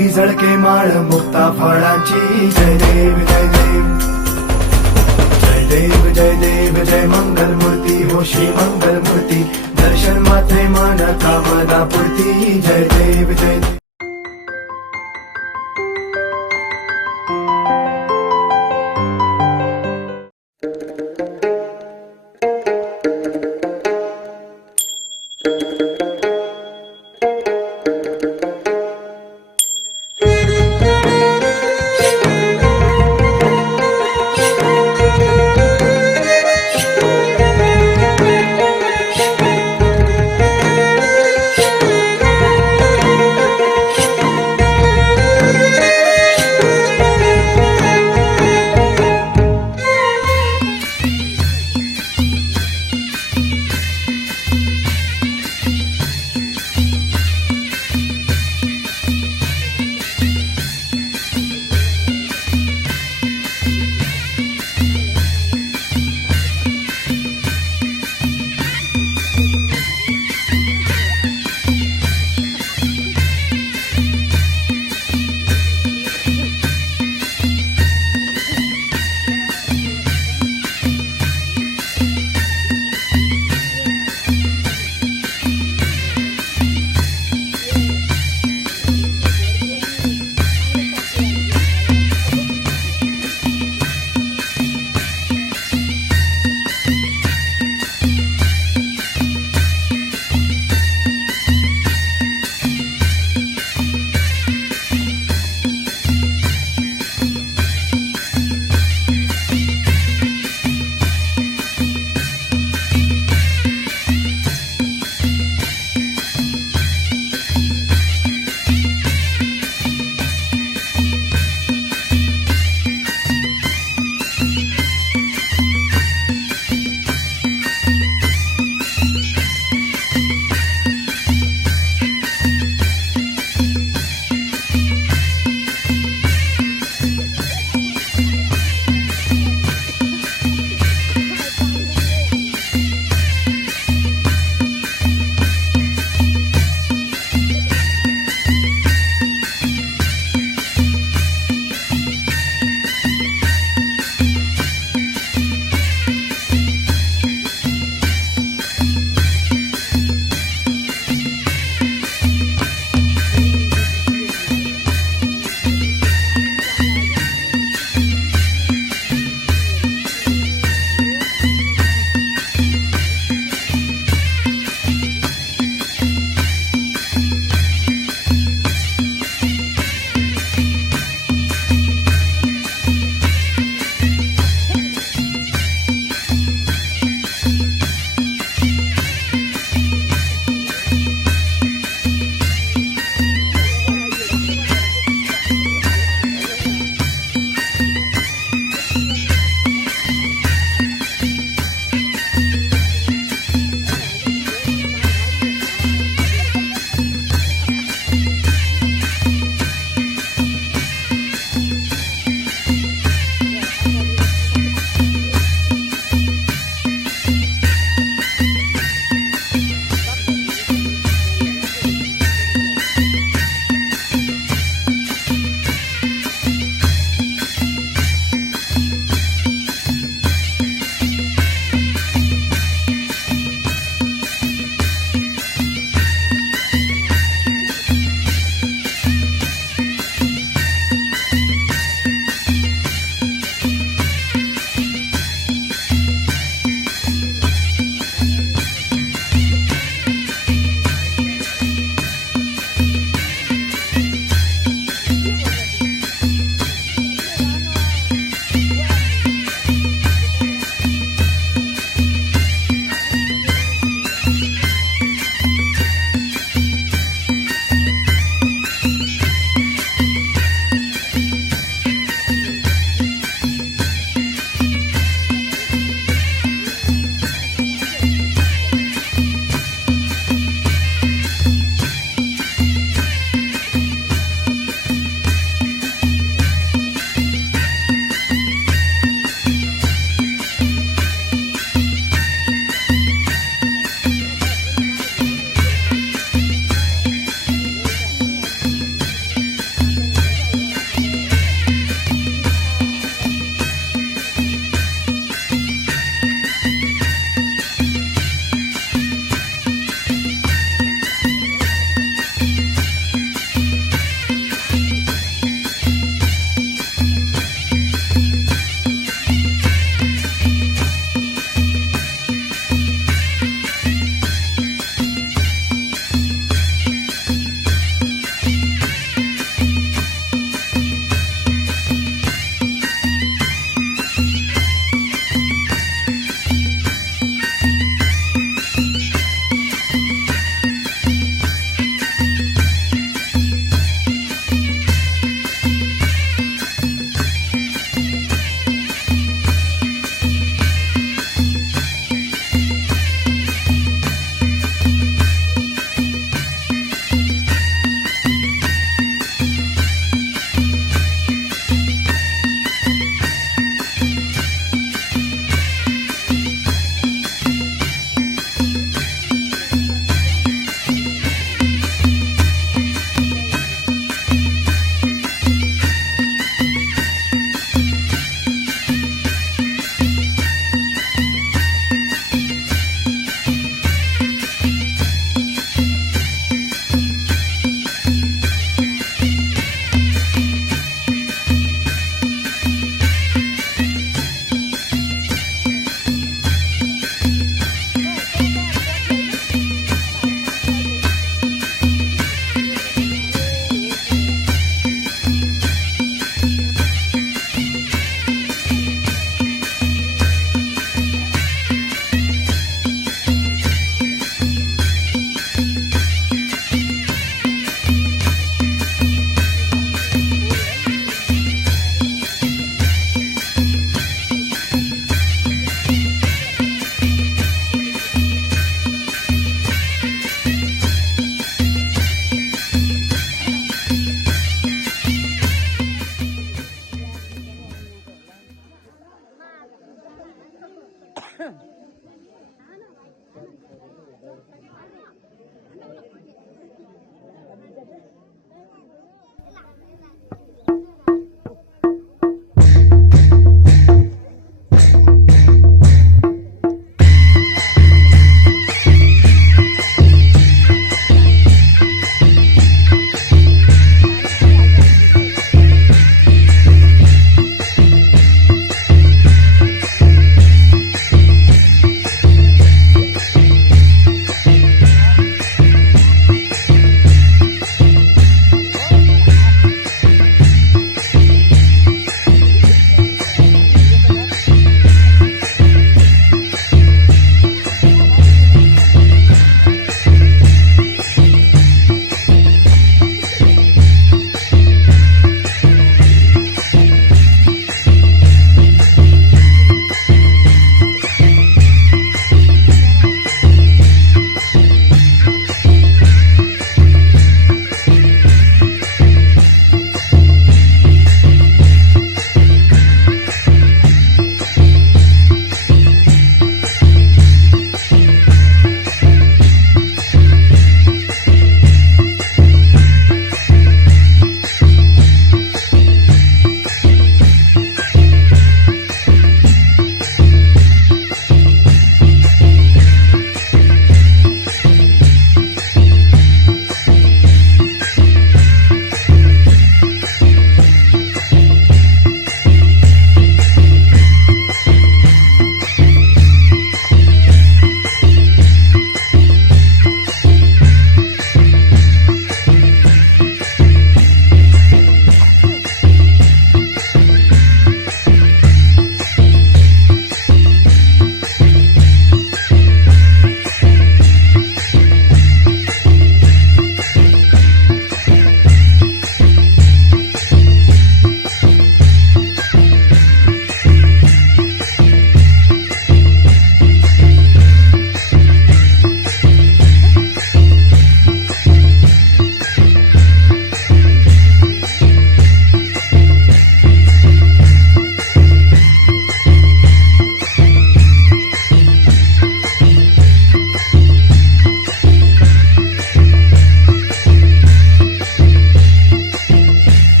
ही झळके माळ मुक्ता फळाची जय देव जय देव जय देव जय देव जय मंगल मूर्ती हो श्री मंगल मूर्ती दर्शन मात्रे मान कामना पूर्ती जय देव जय देव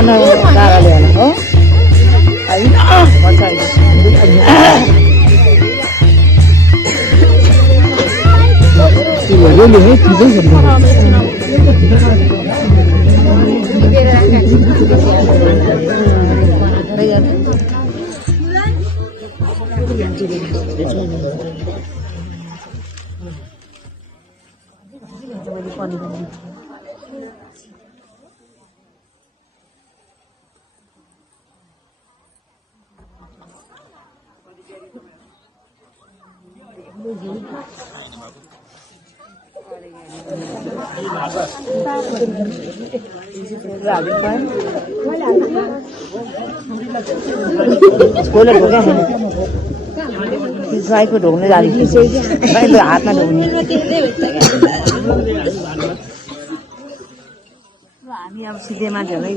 Sana darale होला हो हैन भन्छ बोलेर ढोका गाईको ढोक्ने जाली गाईको हातमा ढोक्ने हामी अब सिधै मान्छेहरूलाई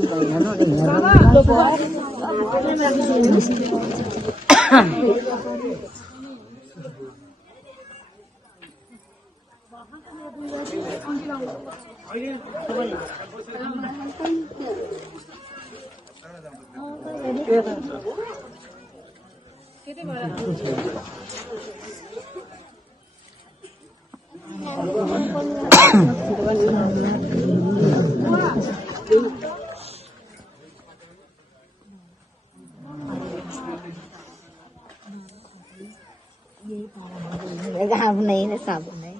नहीं ना सब नहीं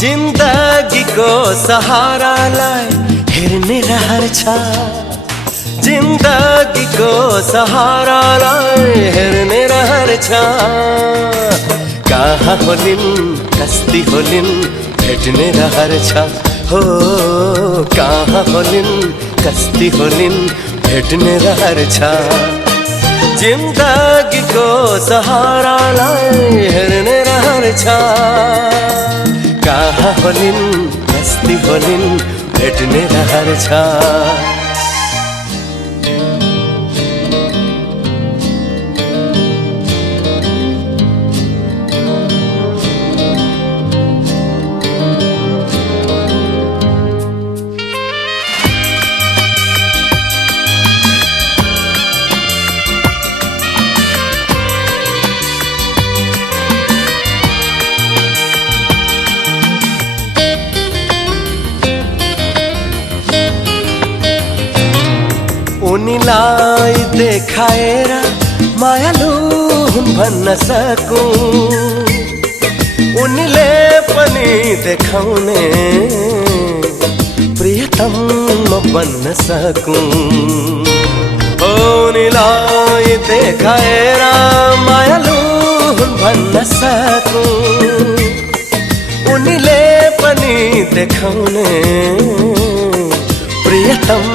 जिन्दगीको सहारालाई हेर्ने रहर छ जिन्दगीको सहारालाई हेर्ने रहर छ कहाँ होलिन् कस्ती होलिन् भेट्ने रहर छ हो कहाँ होलिन् कस्ती होलिन् भेट्ने रहर छ जिन्दगीको सहारालाई हेर्ने रहर छ कहाँ होलिन् कस्ती होलिन् भेट्ने रहर छ उनीलाई देखाएर मायालु हुन् भन्न सकूं उनीले पनि देखाउने प्रियतम म बन्न सकूं उनीलाई देखाएर मायालु हुन् भन्न सकूं उनीले पनि देखाउने प्रियतम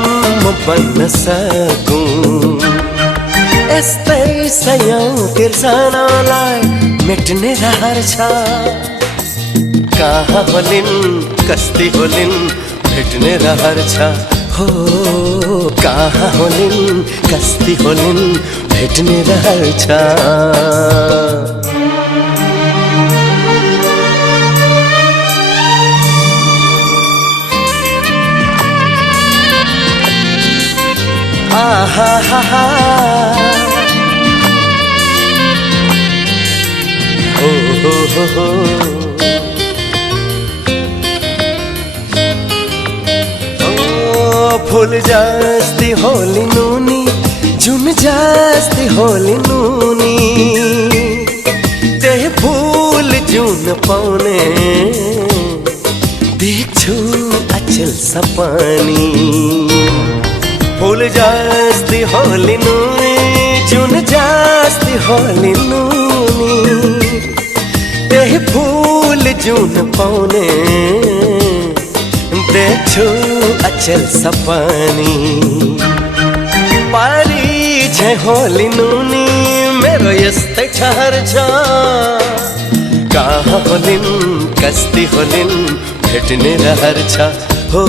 म बन्न सकूं यस्तै सयौं तिर्सनालाई मेट्ने रहर छ कहाँ होलिन् कस्ती होलिन् भेट्ने रहर छ हो कहाँ होलिन् कस्ती होलिन् भेट्ने रहर छ हा हा हा हो हो हो हो ओ फूल जस्ती होली नूनी झुम जस्ती होली नूनी ते जुन पाउने देख्छु अचल सपनी फूल जस्ती होली नुनी जुन जस्ती होली नुनी त्यही फूल जुन पाउने देख्छु अचल सपनी पारी झै होली नुनी मेरो यस्तै ठहर छ कहाँ होलिन् कस्ती होलिन् भेट्ने रहर छ हो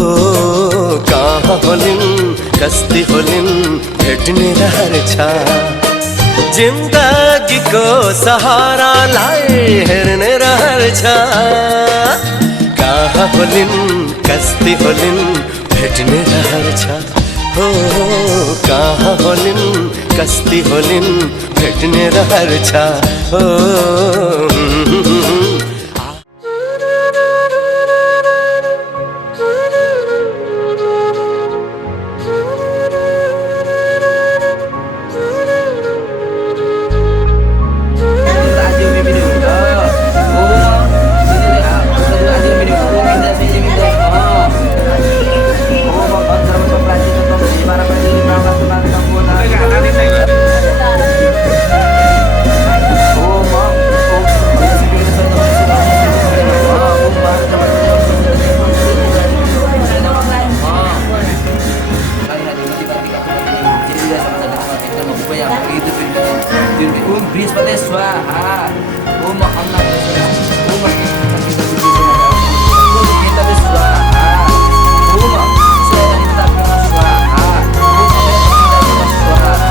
कहाँ होलिन् कस्ती होलिन् भेट्ने रहर छ जिन्दगीको सहारालाई हेर्ने रहर छ कहाँ होलिन् कस्ती होलिन् भेट्ने रहर छ हो कहाँ होलिन् कस्ती होलिन् भेट्ने रहर छ हो बृहस्पति स्वाहा ओम अन्नपूर्णा ओम स्वाहा ओम स्वाहा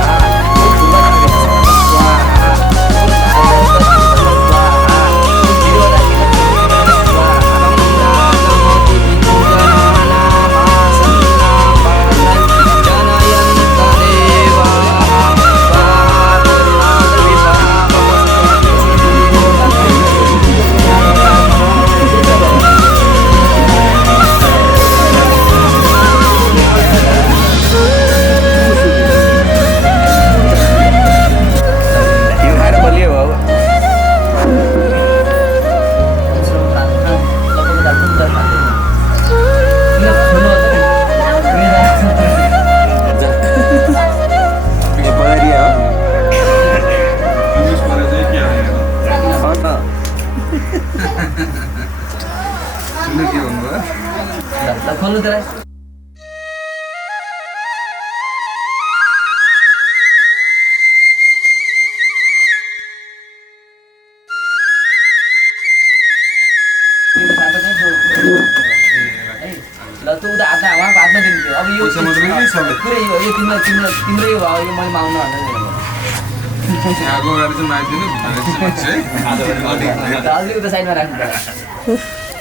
खोल्नु त ल तँ उता हातमा उहाँको हातमा दिन्छु अब यो पुरै हो यो तिम्रै हो यो मैले माग्नु अलि उता साइडमा राख्नु पर्छ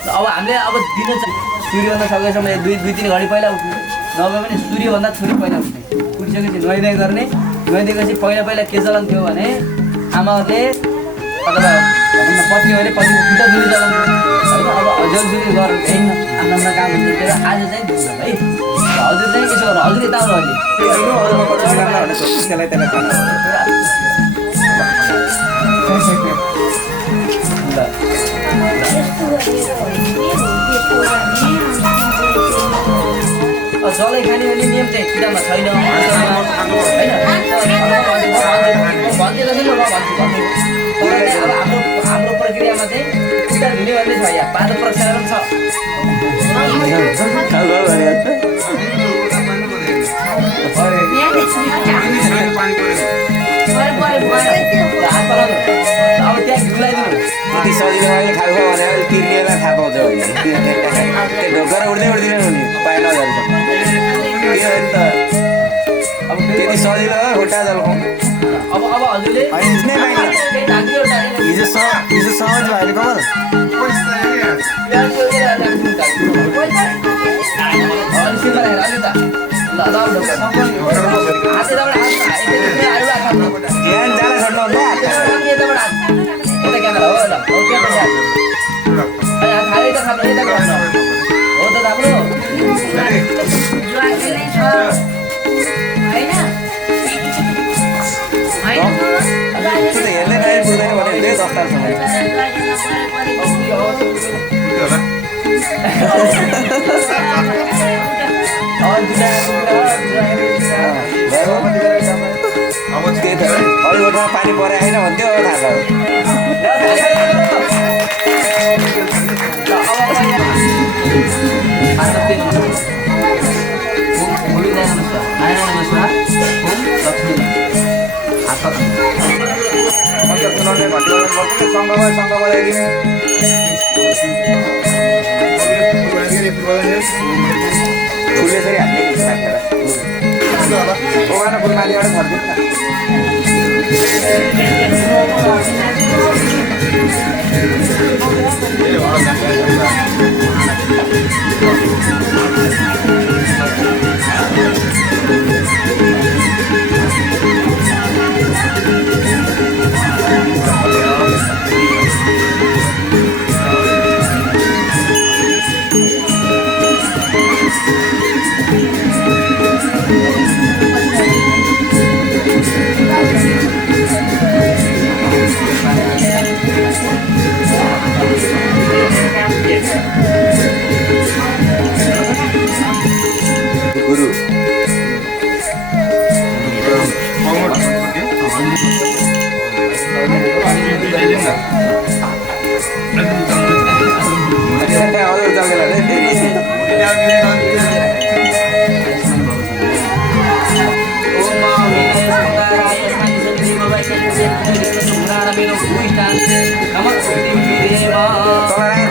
अब हामीले अब दिन सूर्यभन्दा सकेसम्म 2-3 घडी पहिला उठ्नु नभए पनि सूर्यभन्दा थोरै पहिला उठ्ने उठिसकेपछि नुहाइधुवाइ गर्ने नुहाइदिएपछि पहिला के चलन थियो भने आमाहरूले अथवा पत्नी भने पतिको खुट्टा धुली चलन थियो होइन अब हजुरजुरी गरेर आफ्नो आफ्नो काम हुन्छ आज चाहिँ दुध है हजुर चाहिँ यसो गर्नु हजुर यता आउनु जलै खाने भने नियम चाहिँ किताबमा छैन होइन हाम्रो प्रक्रियामा चाहिँ खुट्टा धुने भन्ने छ यहाँ पाद प्रक्षालन छ अब त्यहाँ धुलाइदिनु यति सजिलो मैले खाएको भने तिर्नेलाई थाहा पाउँछ त्यो ढोका उड्दै उड्दिन नि पाए नजान्छ अब त्यति सजिलो हो खुट्टा जल्को अब हजुरले हिजो सहज भयो अरे कमल हेर्दै त्यही त अरू गोठमा पानी परे होइन भन्थ्यो थाहा छ फुलले फेरि हाल्ने ओगान फुल माथिबाट छरिदिनु गुरु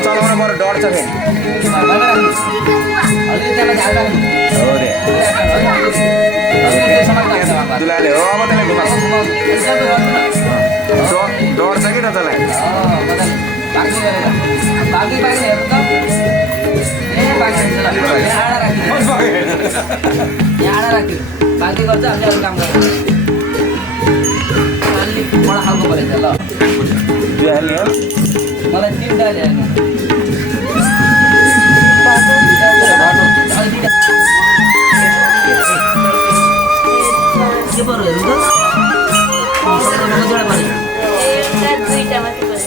चलाउनु पर्यो डर छ फेरि हो रे दुलाले हो अब त्यसलाई डर छ कि नचलाए बाँकी गर्छ हामीले अरू काम गर्छ अलिक बडा खालको परेछ ल दुलाले हो मलाई 3टा ल्याएन के पऱ्यो हेर्नु त दुईटा मात्रै पऱ्यो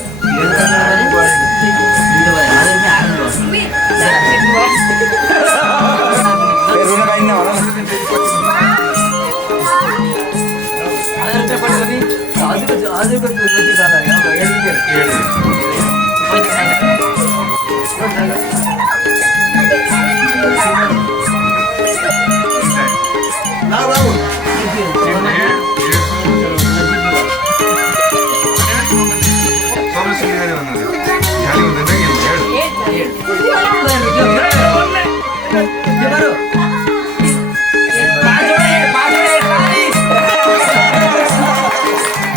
रुन पाइन्न होला हजुरको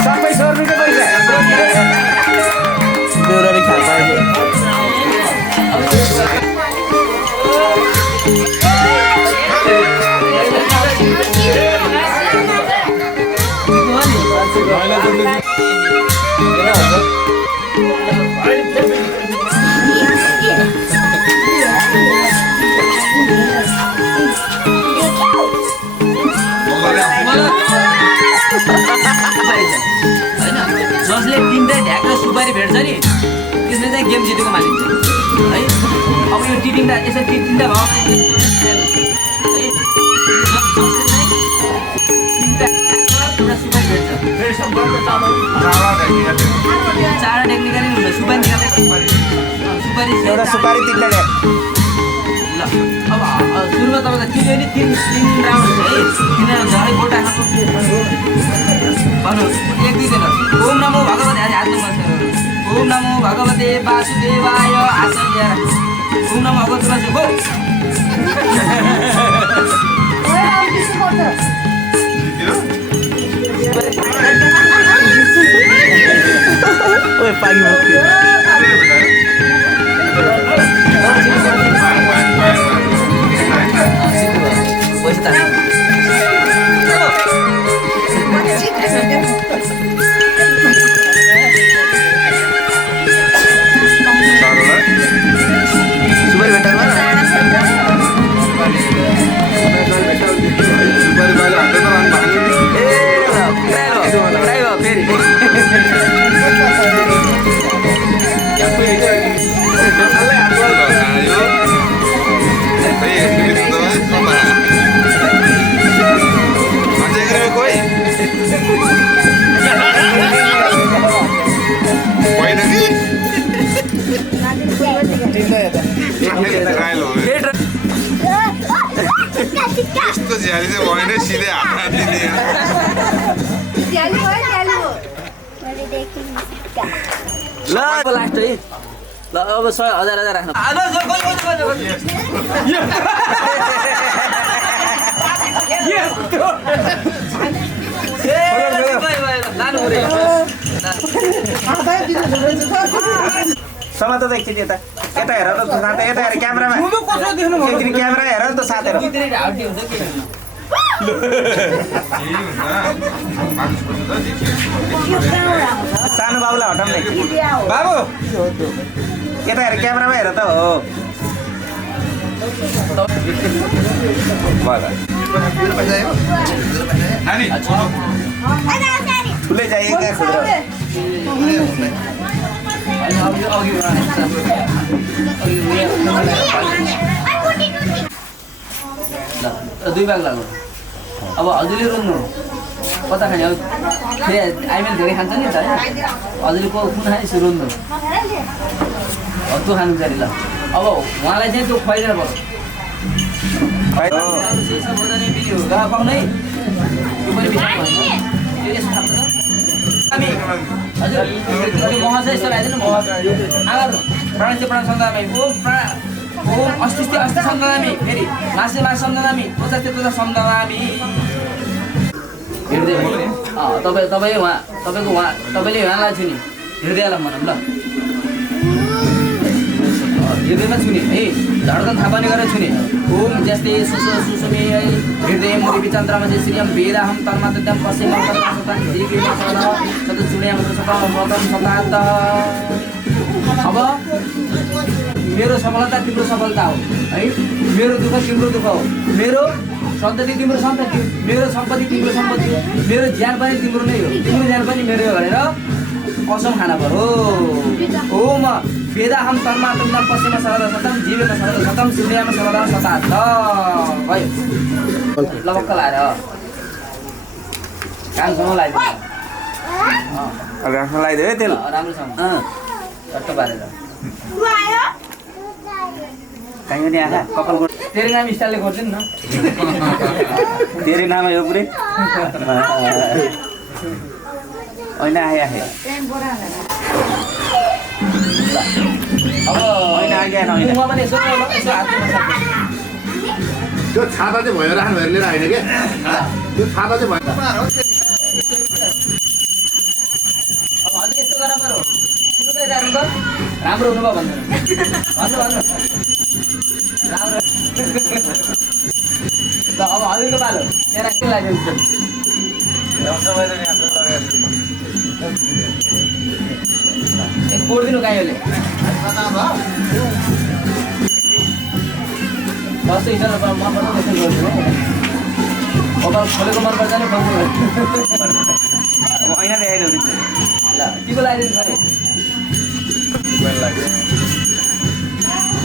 सबै सर्नुको पैसा बेहुराले खान्छ जसले 3टा ढ्याक्क सुपारी भेट्छ नि त्यसले चाहिँ गेम जितेको मानिन्छ है अब यो टिटिङटा यसरी टिटिङटा भयो सुपारी भेट्छ चार टेक्निकली हुन्छ सुपारी निकालेर सुपारी एउटा सुपारी 3टा ढ्याक ल अब सुरुमा तपाईँको तिन होइन तिन राउन्ड हुन्छ है 3 राउन्ड झरै गोटा खानु भन्नु 1 2 3 ओम नमो भगवते हातमा बस्छ ओम नमो भगवते वासुदेवाय आसन ल्याएर ओम नमो भगवते वासु हो ओए पागी मुक्ति झ्याली चाहिँ भएन सिधै हातमा दिने ल अब लास्ट है ल अब 100,000 राख्नु लानु समात त एकचोटि यता यता हेर त साथै यता हेर क्यामेरामा एकचोटि क्यामेरा हेर त साथै सानो बाबुलाई हटाउनु एकचोटि बाबु यता हेर क्यामेरामा हेर त हो ठुलै चाहिएको खुद्रो दुई भाग लाग्नु अब हजुरले रोज्नु कता खाने अब फेरि आइमेल धेरै खान्छ नि त हजुरले कुन खाने रोज्नु त्यो खानु पऱ्यो ल अब उहाँलाई चाहिँ त्यो खुवाइदिएर पर्छ पाउनै त्यो पनि हामी हजुर त्यो मह चाहिँ यस्तो लगाइदिनु मह आगर प्राण चाहिँ प्राण सन्दामी ओम अस्तित्व अस्ति सन्दामी फेरि मासे मास सन्दामी कोचा त्यो कोचा सन्दामी हृदय तपाईँ उहाँ तपाईँको उहाँ तपाईँले उहाँलाई छु नि हृदयलाई भनौँ ल हृदयमा छुने है धडकन थाहा पनि गरेर छुने ओम जस्तै सुसुमी हृदय मुरी चन्द्रमा चाहिँ श्रीयम वेदाहम तन्मातम पश्चिम अब मेरो सफलता तिम्रो सफलता हो है मेरो दुःख तिम्रो दुःख हो मेरो सन्तति तिम्रो सन्तति मेरो सम्पत्ति तिम्रो सम्पत्ति हो मेरो ज्यान पनि तिम्रो नै हो तिम्रो ज्यान पनि मेरो हो भनेर कसम खाना पर्यो ओम वेदाहम तन्मातम पश्चिम सर्वदा सतम जीवेन सर्वदा सतम सूर्यमा सर्वदा सतात भयो लबक्क लाएर कामसँग लगाइदिनु राख्न लगाइदियो है तेल राम्रोसँग चट्ट पारेर कहीँ पनि आँखा कपालको तेरो नाम स्टाइलले गर्दैन न तेरै नाम हो पुरै होइन आए आए अब होइन आगे होइन म पनि यसो हातमा त्यो छाता चाहिँ भयो राख्नु लिएर आएन क्या त्यो छाता चाहिँ भयो अब हजुर यस्तो गरेर बरु राम्रो हुनुभयो भन्नु भन्नु राम्रो ल अब हजुरको पालो त्यहाँ के लाग्यो कोडिदिनु गाईहरूले कस्तो हिसाबले मन पर्छ त्यस्तै गर्छु कपाल खोलेको मन पर्छ नि बन्द अब ऐना देखाइदियो नि ल तिम्रो लगाइदिनु छ अरे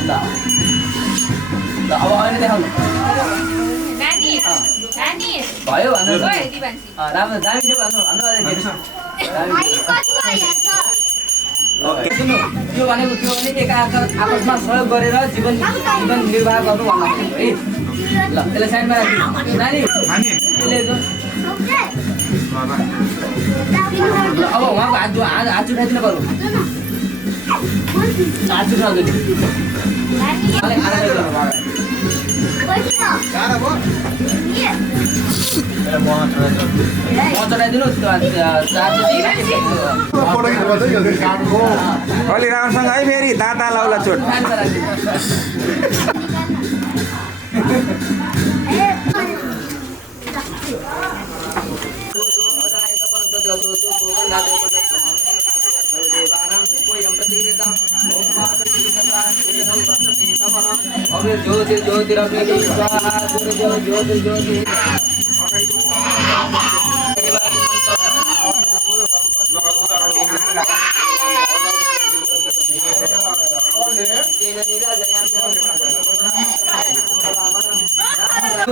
ल अब अहिले देखाउनु भयो भन्नु राम्रो दामी थियो भन्नु सुन्नु त्यो भनेको एक आपसमा सहयोग गरेर जीवन निर्वाह गर्नु भन्नु है ल त्यसलाई साइडमा राख्नु नानी अब उहाँको हात उठाइदिनु पर्यो हात उठाउँदैन चढाइदिनु अलि राम्रोसँग है फेरि दाँता लाउला चोट ज्योति ज्योतिरग्नि स्वाहा सूर्यो ज्योति ज्योति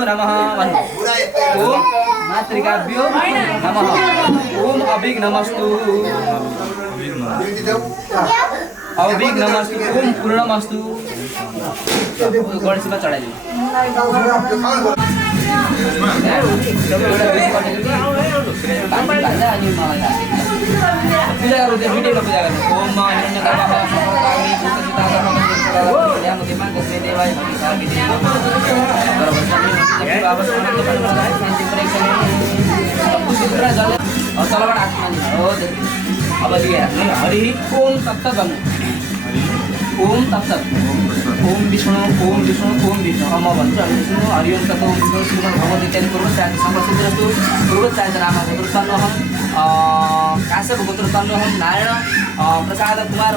नमः ओम मातृकाभ्यो नमः ओम अभिघ्नमस्तु अभिघ्नमस्तु ओम पूर्णमस्तु गणेशमा चढाइदिनु अनि मलाई पूजा गर्नु त्यो मिटिङमा पूजा गर्नु ओम तलबाट हात मान्नु हो अब हरि ओम तत्त गर्नु ओम तत्त ओम विष्णु ओम विष्णु ओम विष्णु म भन्छु विष्णु हरि ओम तत्त ओम विष्णु श्रीमद् भगवत इत्यादि पूर्वत चाहन्छ संवत्सरस्तु पूर्वत चाहन्छ राम गोत्र तन्नहं काश्यप गोत्र तन्नहं नारायण प्रसाद कुमार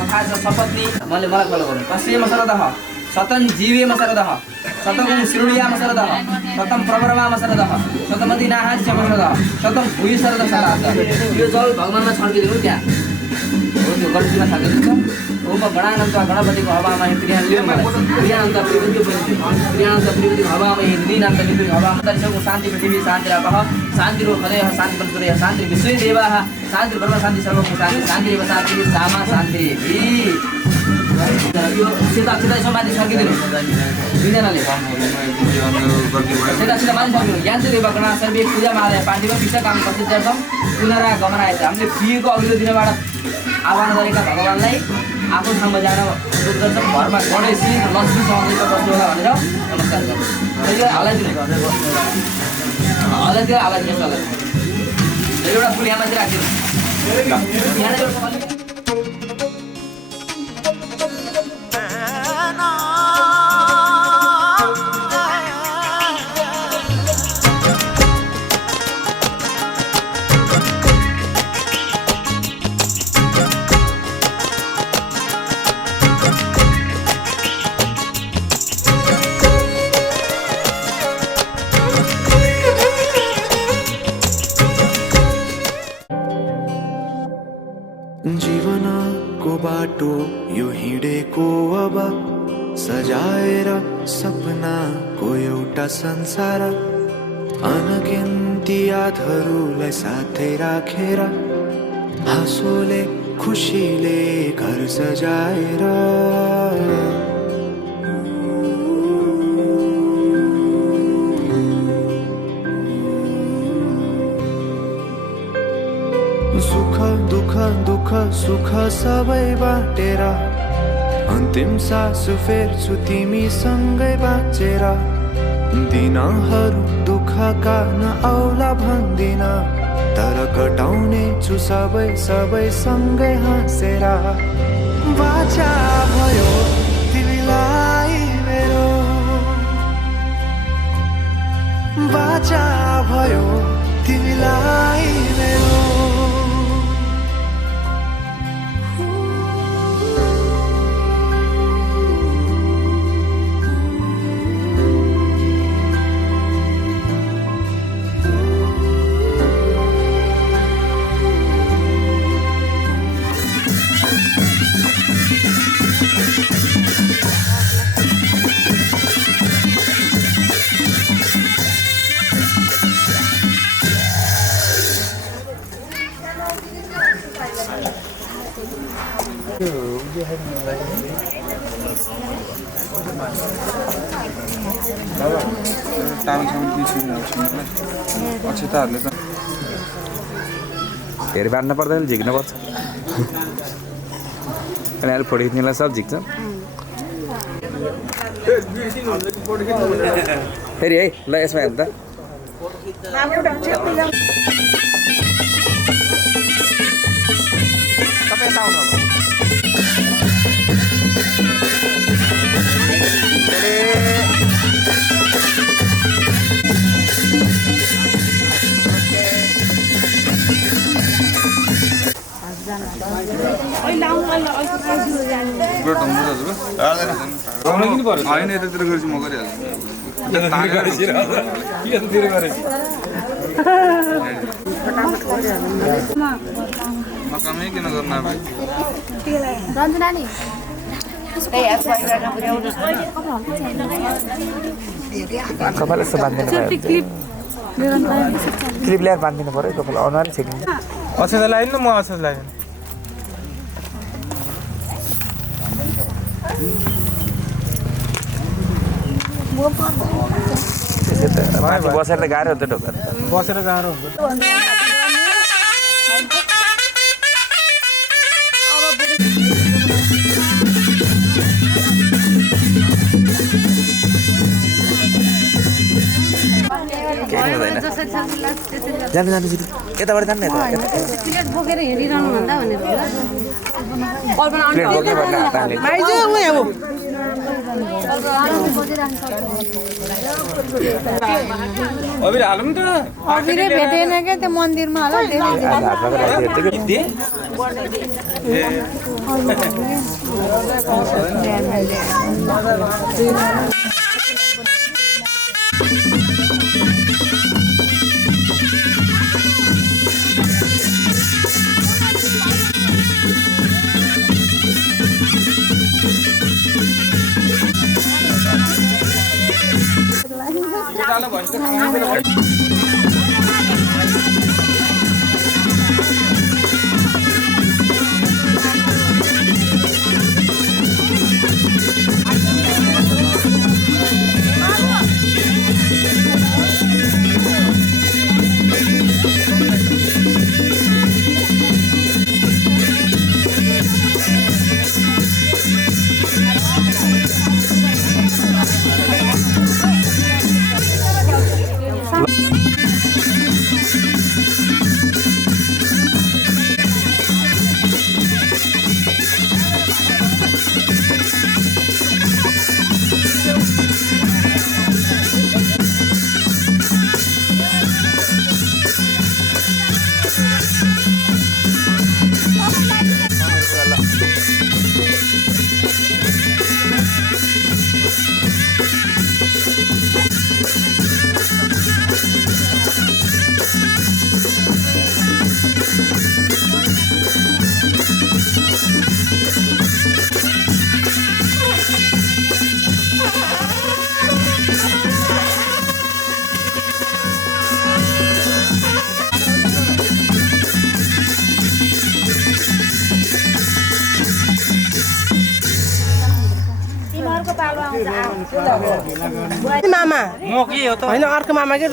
तथा सपत्नी मैले फलो गर्नु पश्चिम शरदः शतं जीवेम शरदः शतं शिरुडियाम शरदः शतं प्रवरमाम शरदः शतमति नाहाज्यम शरदः शतं भूय शरद शरद यो जल भगवानमा छर्किदिनु त्यहाँ हो त्यो गणपतिमा छर्किदिन्छ ओम गणानन्त गणपतिको हवामहे प्रियानन्त प्रियपति हवामहे निधिनन्त निधि हवामन्तरिक्षको शान्ति पृथिवी शान्तिरापः शान्तिरो हृदयः शान्ति पञ्चतुरयः शान्ति विश्वे देवाः शान्ति ब्रह्म शान्ति सर्वभूत शान्ति शान्तिरेव शान्ति सामा शान्ति यो सीता समाधि छर्किदिनु दुईजनाले सीता माथि छर्किनु यान्त्रिक गणा सर्वे पूजा महाराज पाण्डिव विश्व काम प्रसिद्धार्थम पुनरागमनाय हामीले पिएको अघिल्लो दिनबाट आह्वान गरेका भगवान्लाई आफ्नो ठाउँमा जान अनुरोध गर्छौँ घरमा गणेशजी लक्ष्मीसँग बस्नु होला भनेर नमस्कार गर्छौँ यो हलाइदिनु हलाइदिनु एउटा फुल यहाँ माथि राखिदिनु जीवनको बाटो यो हिँडेको अब सजाएर सपनाको एउटा संसार अनगिन्ती यादहरूलाई साथै राखेर हाँसोले खुसीले घर सजाएर सुख दुःख दुःख सुख सबै बाटेर अन्तिम सास फेर्छु तिमीसँगै बाँचेर दिनहरू दुःखका नआउला भन्दिन तर कटाउने छु सबै सँगै हाँसेर बाचा भयो तिमीलाई मेरो बाचा भयो तिमीलाई मेरो फेरि बाँध्नु पर्दैन झिक्नु पर्छ अनि अहिले फोटो खिच्नेलाई सब झिक्छ फेरि है ल यसमा हेर्नु त तपाईँ यता आउनु होइन यतातिर गरेपछि म गरिहाल्छु किन गर्नु कपाल यस्तो बाँधिदिनु भयो क्लिप ल्याएर बाँधिदिनु पऱ्यो कपाल अनुहारै छेकिन्छ अक्षता लगाइदिनु म अक्षता लगाइदिनु माथि बसेर त गाह्रो हुन्छ ढोका बसेर गाह्रो हुन्छ केही हुँदैन जानु जानु छिटो यताबाट जानु न यता प्लेट बोकेर हिँडिरहनु भन्दा भनेर होला प्लेट बोक्यो भने हात हाल्ने आइज उ यहाँ हो अबिर हालौँ त अभिरे भेटेन के त्यो मन्दिरमा होला मामा म के हो त हैन अर्को मामा के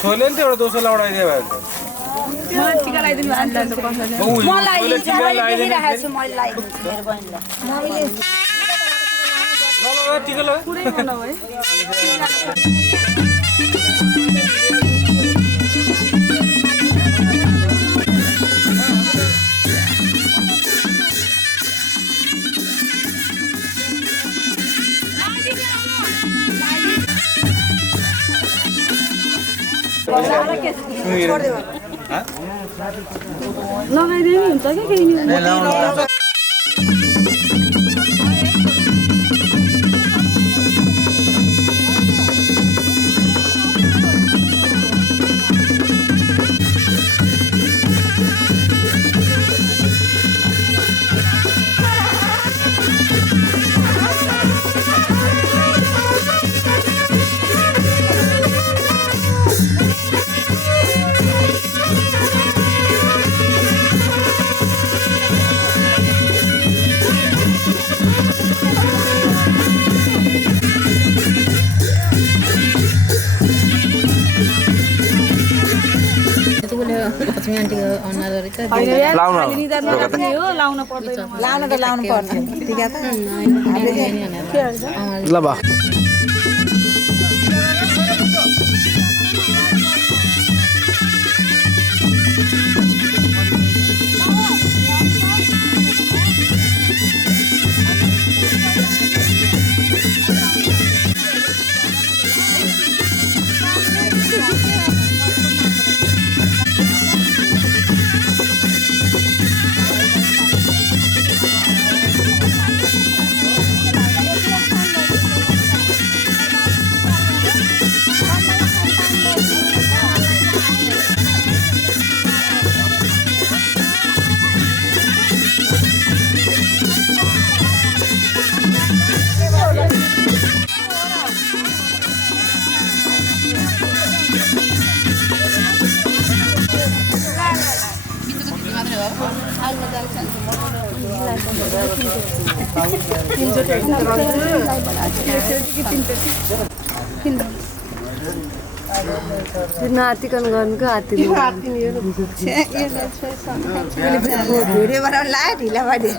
छोले नि एउटा दोस्रो लडाइदियो भाइ मलाई टिका लगाइदिनु मलाई देखिरहेको छु मैले लगाइदिन्छु मेरो बहिनीलाई टिका ल पुरै बनाऊ है लगाइदिनु हुन्छ कि केही लक्ष्मी आन्टीको अनुहार रहेछ लाउन लाउन पर्दैन लाउन त लाउनु पर्छ ठिक छ ल बा नातिकन गर्नुको हात्ती भिडियो बनाउन लायो ढिला भयो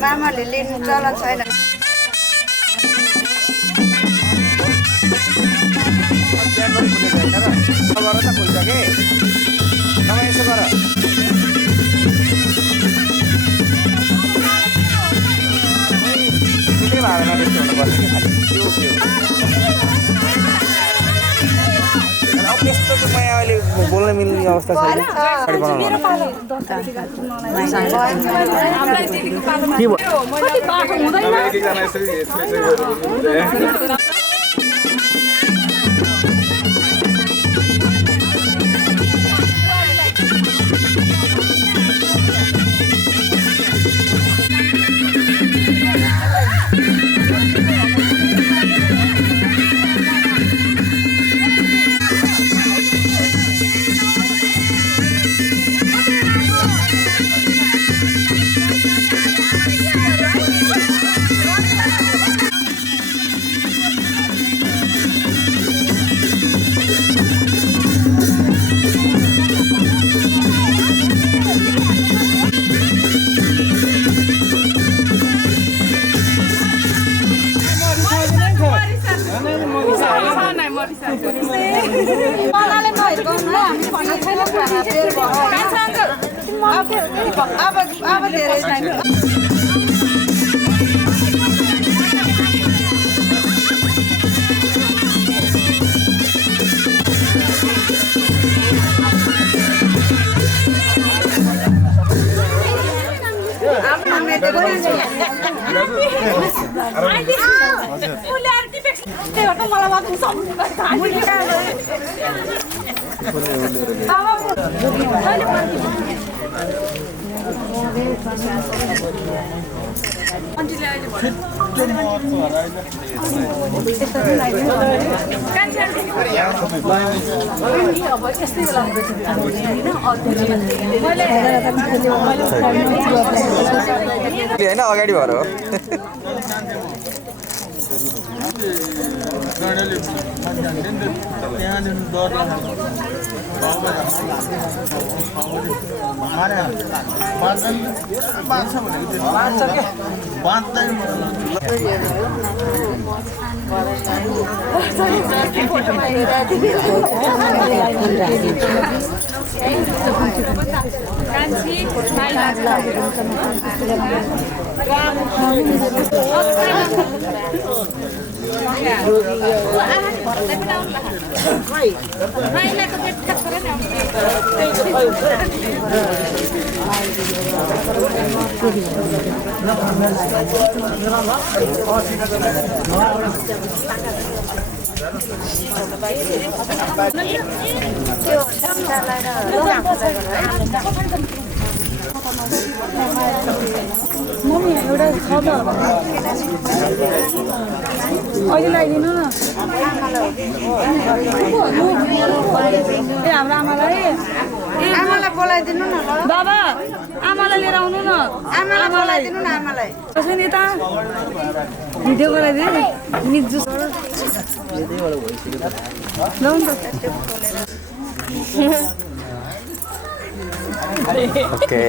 मामाले लिनु चलन छैन त्यस्तो चाहिँ मैले अहिले बोल्न मिल्ने अवस्था छैन अब धेरै टाइम होइन अगाडि भएर हो मम्मी एउटा खबर अहिले लगाइदिनु न ए हाम्रो आमालाई बोलाइदिनु न बाबा आमालाई लिएर आउनु न आमालाई बोलाइदिनु न आमालाई कसै नि त भिडियो गराइदिए निजु लौ न ओके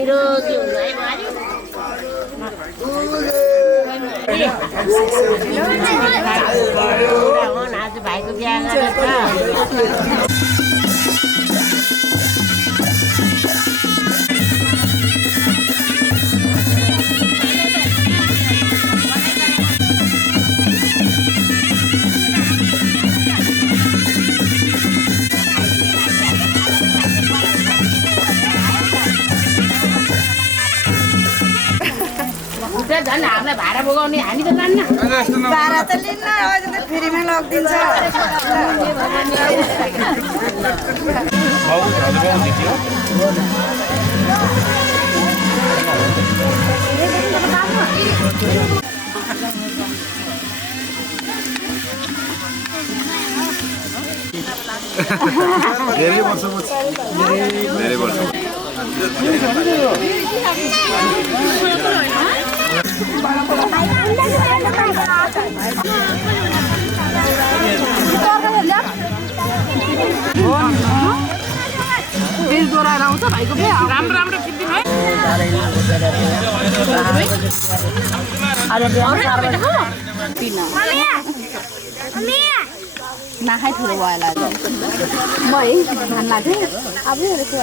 निरोगी हुनु है आज भाइको बिहा गरेर झन् हामीलाई भाडा बोगाउने हामी त जान्न भाडा त लिन्न अहिले त फ्रीमा लगिदिन्छ धेरै वर्षपछि धेरै वर्ष नाखाइ ठुलो भयो म है धान लाग्थेँ अब रहेछ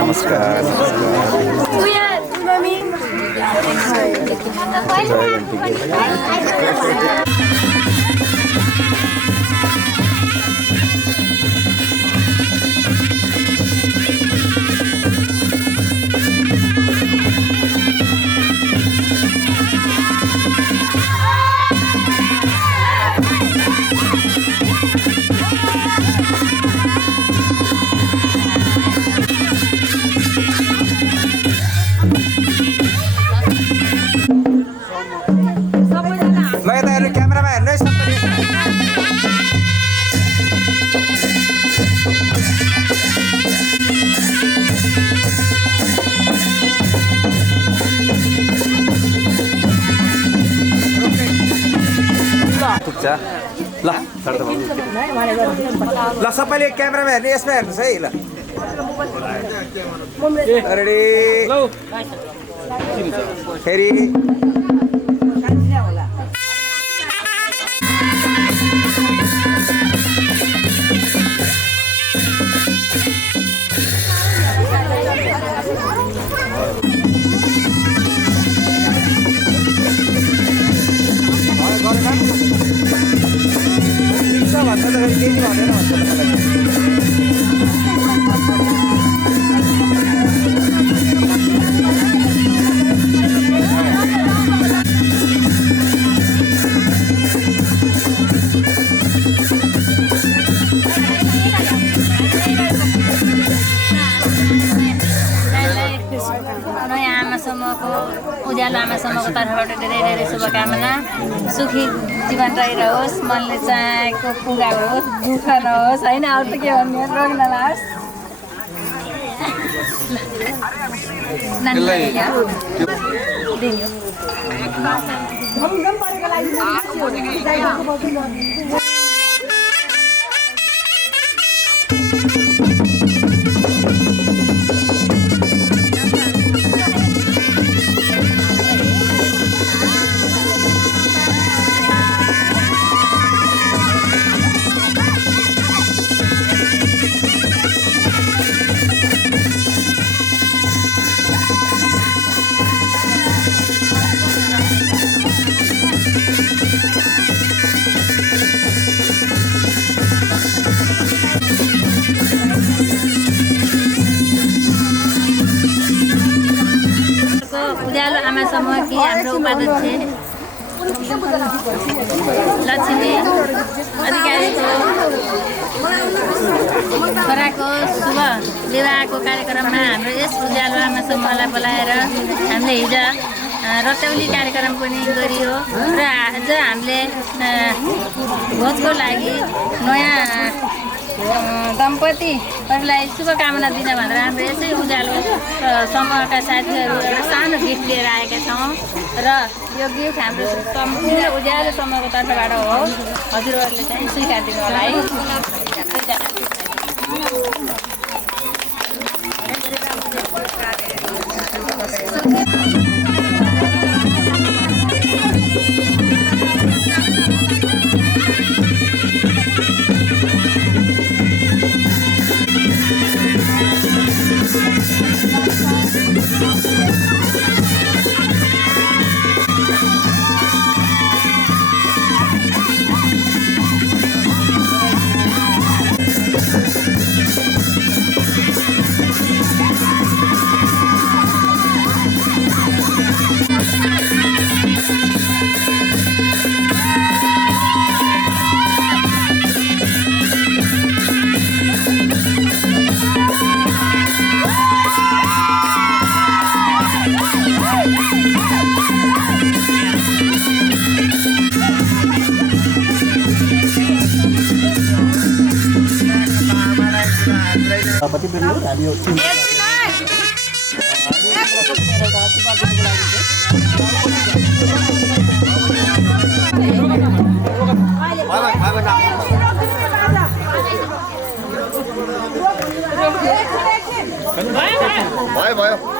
नमस्कार ल ल सबैले क्यामेरामा हेर्ने यसमा हेर्नुहोस् है ल रेडी फेरि नयाँ आमा समूहको उज्यालो आमा समूहको तर्फबाट धेरै धेरै शुभकामना सुखी जीवन रहिरहोस् मनले चाहेको पुरा होस् दुःख नहोस् होइन अरू त के भन्ने रोग नलाओस् उज्यालो आमा समूहकी हाम्रो उपाध्यक्ष लक्ष्मी अधिकारीको छोराको शुभ विवाहको कार्यक्रममा हाम्रो यस उज्यालो आमा समूहलाई बोलाएर हामीले हिजो रतौली कार्यक्रम पनि गरियो र आज हामीले भोजको लागि नयाँ दम्पतिहरूलाई शुभकामना दिन भनेर हाम्रो यसै उज्यालो समूहका साथीहरू एउटा सानो गिफ्ट लिएर आएका छौँ र यो गिफ्ट हाम्रो उज्यालो समूहको तर्फबाट हो हजुरहरूले चाहिँ स्वीकार दिनु होला है भयो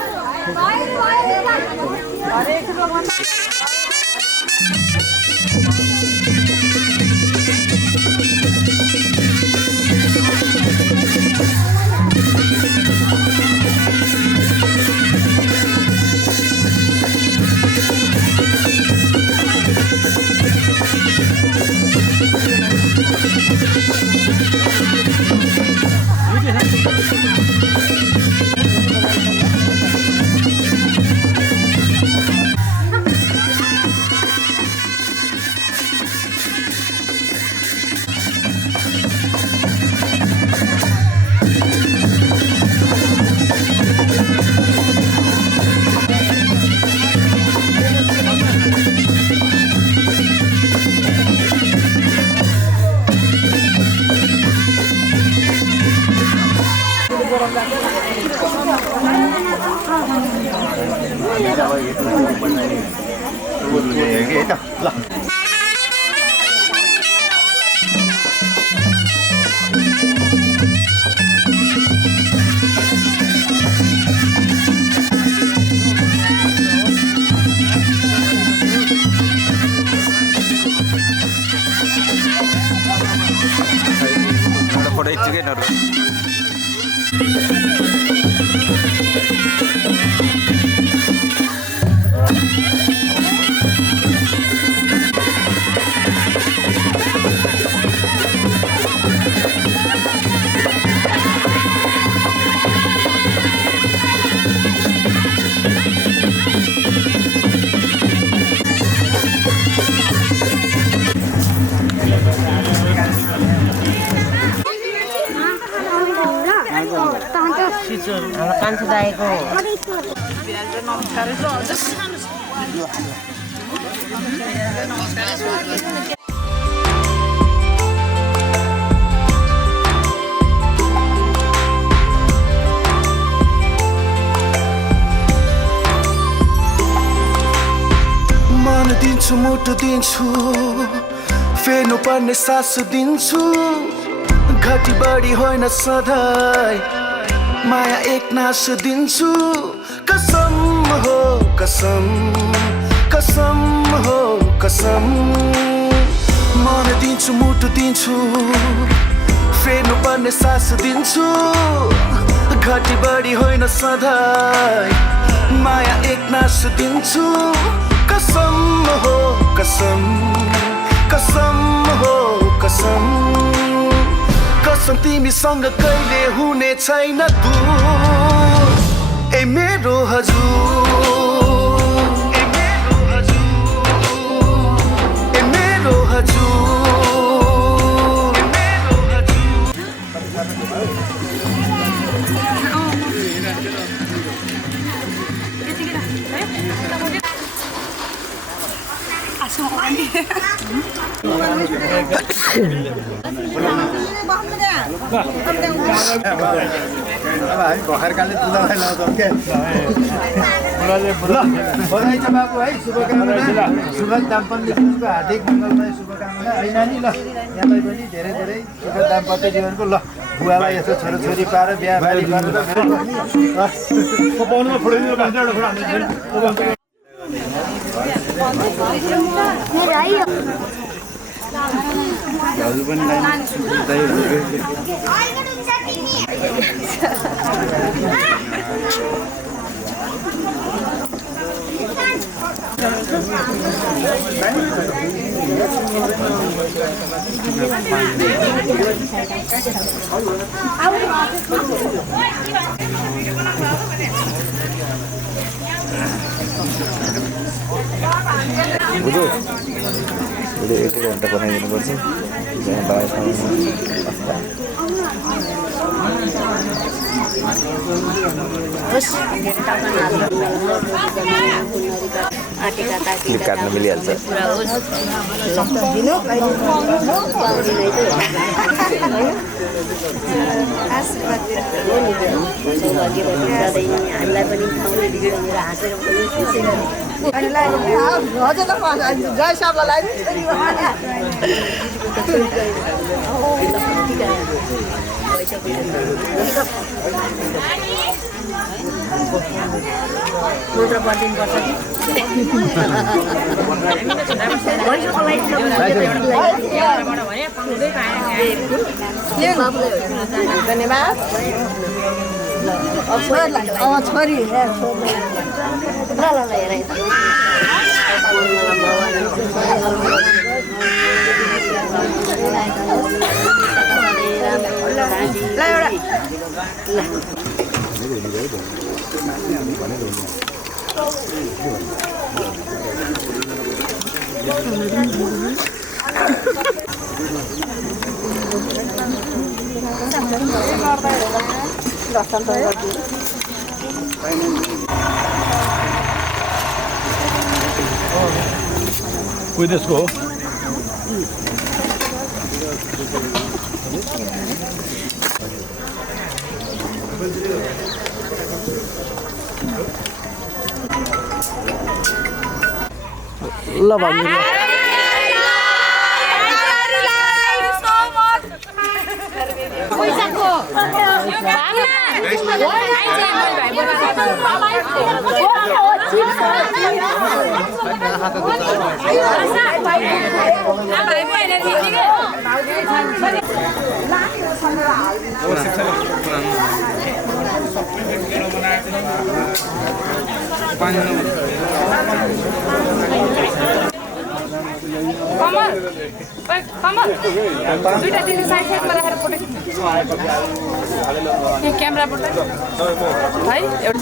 दाइको मन दिन्छु मुटु दिन्छु फेर्नु पर्ने सास दिन्छु घटी बढी होइन सधैँ माया एक नास दिन्छु कसम हो कसम कसम हो कसम मन दिन्छु मुटु दिन्छु फेर्नु पर्ने सास दिन्छु घटी बढी होइन सधैँ माया एक नास दिन्छु कसम हो कसम कसम हो कसम कसम तिमीसँग कहिले हुने छैन दूर ए मेरो हजुर ए मेरो हजुर ए मेरो हजुर ए मेरो हामी भर्खरकाले दुधालाई लाउँछौँ क्या बधाई छ बाबु है शुभकामना शुभ दाम्पत्य जीवनको हार्दिक मङ्गलमय शुभकामना है नानी ल यहाँलाई पनि धेरै धेरै शुभ दाम्पत्य जीवनको ल बुवालाई यसो छोराछोरी पाएर बिहा बारी गरेर दाजु पनि उसले 1 घन्टा बनाइदिनुपर्छ क्लिप काट्न मिलिहाल्छ जय साहबलाई मुद्रा पर्दिनु पर्छ धन्यवाद छोरी ल हेर त्यसको हो ल भन्नु कमल कमल दुईटा तिन साइड साइडमा राखेर फोटो यो क्यामेरा फोटो है एउटा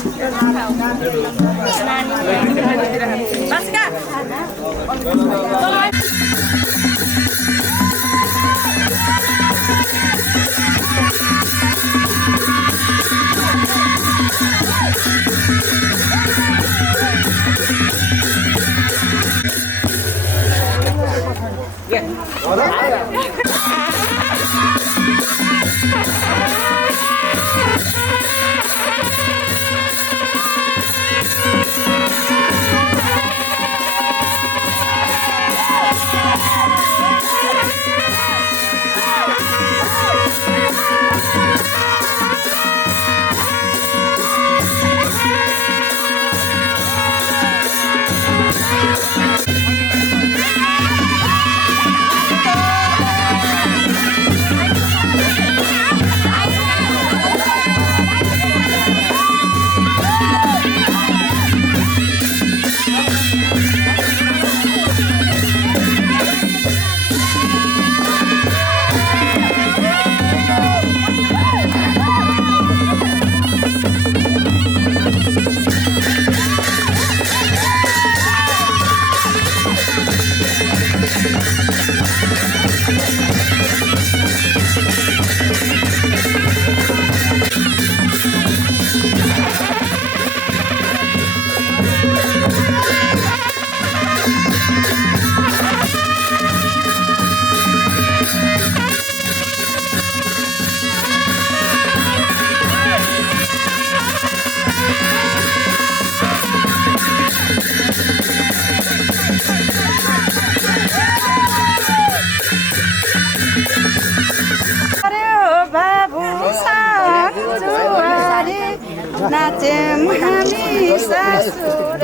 नाचेम हामी ससुर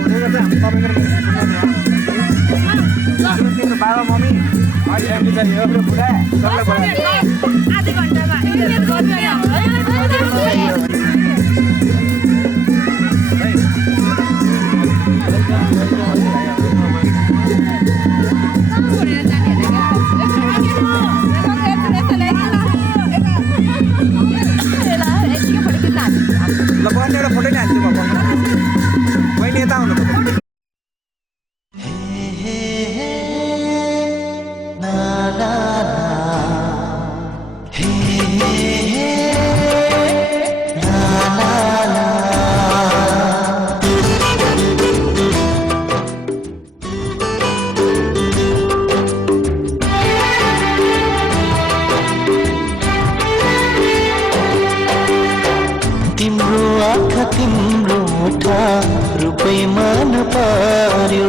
हुनेको चाहिँ तपाईँको तिम्रो बाबा मम्मी अहिले चाहिँ यो बुढा सबलाई बोलाएर आधी घन्टामा ल बहिनी एउटा फोटो नि हाल्छु म बहिनी यता आउनु तिम्रो आँखा तिम्रो मुठा रूपै मन पर्यो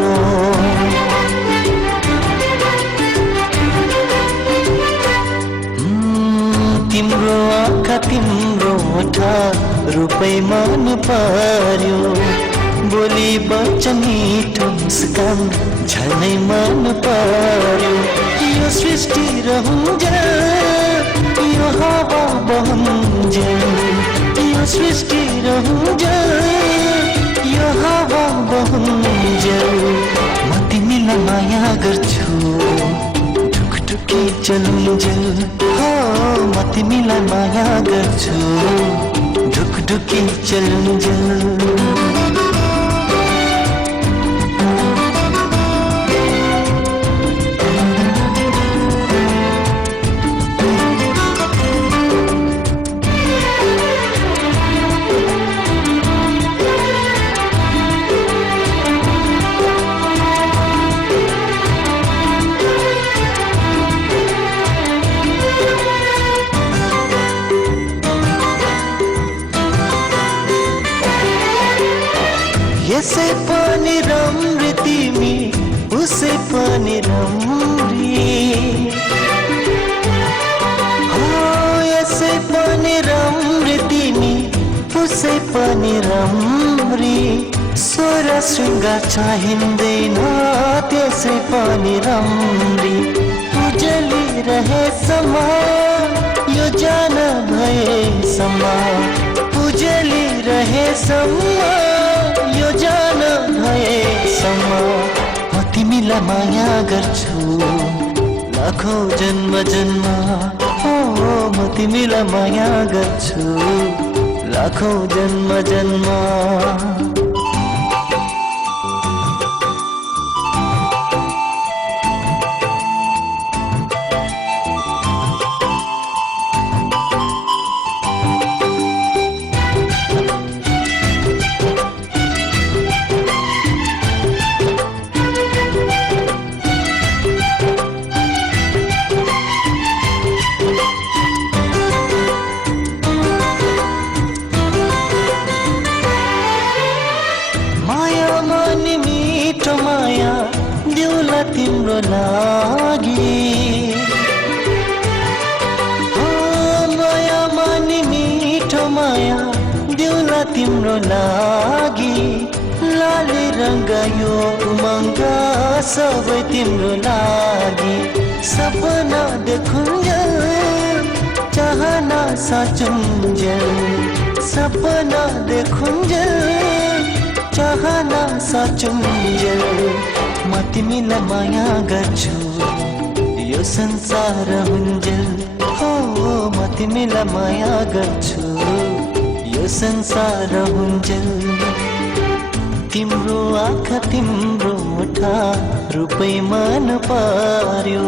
तिम्रो आँखा तिम्रो मुठा रूपै मन पर्यो बोली बच्चा मिठो मुस्कान झनै मन पर्यो यो सृष्टि रहन्छ यो हावा बहन्छ यो सृष्टि रहन्छ यो हावा बहन्छ म तिमीलाई माया गर्छु ढुकढुकी चलुन्जेल हो म तिमीलाई माया गर्छु ढुकढुकी चलुन्जेल यसै पनि राम्री तिमी उसै पनि राम्री हो यसै पनि राम्री तिमी उसै पनि राम्री स्वर शृङ्गार चाहिँदैन त्यसै पनि राम्री उजली रहेसम्म यो जान भएसम्म उजली रहेसम्म यो जान भएसम्म म तिमीलाई माया गर्छु लाखौँ जन्म जन्म हो म तिमीलाई माया गर्छु लाखौँ जन्म जन्म तिम्रो लागि हो माया मानी मिठो माया देउला तिम्रो लागि लाली रङ्ग यो उमङ्ग सबै तिम्रो लागि सपना देखुन्जेल चाहना साचुन्जेल सपना देखुन्जेल चाहना साचुन्जेल म तिमीलाई माया गर्छु यो संसार हुन्जेल हो म तिमीलाई माया गर्छु यो संसार हुन्जेल तिम्रो आँखा तिम्रो मुठा रूपै मन पर्यो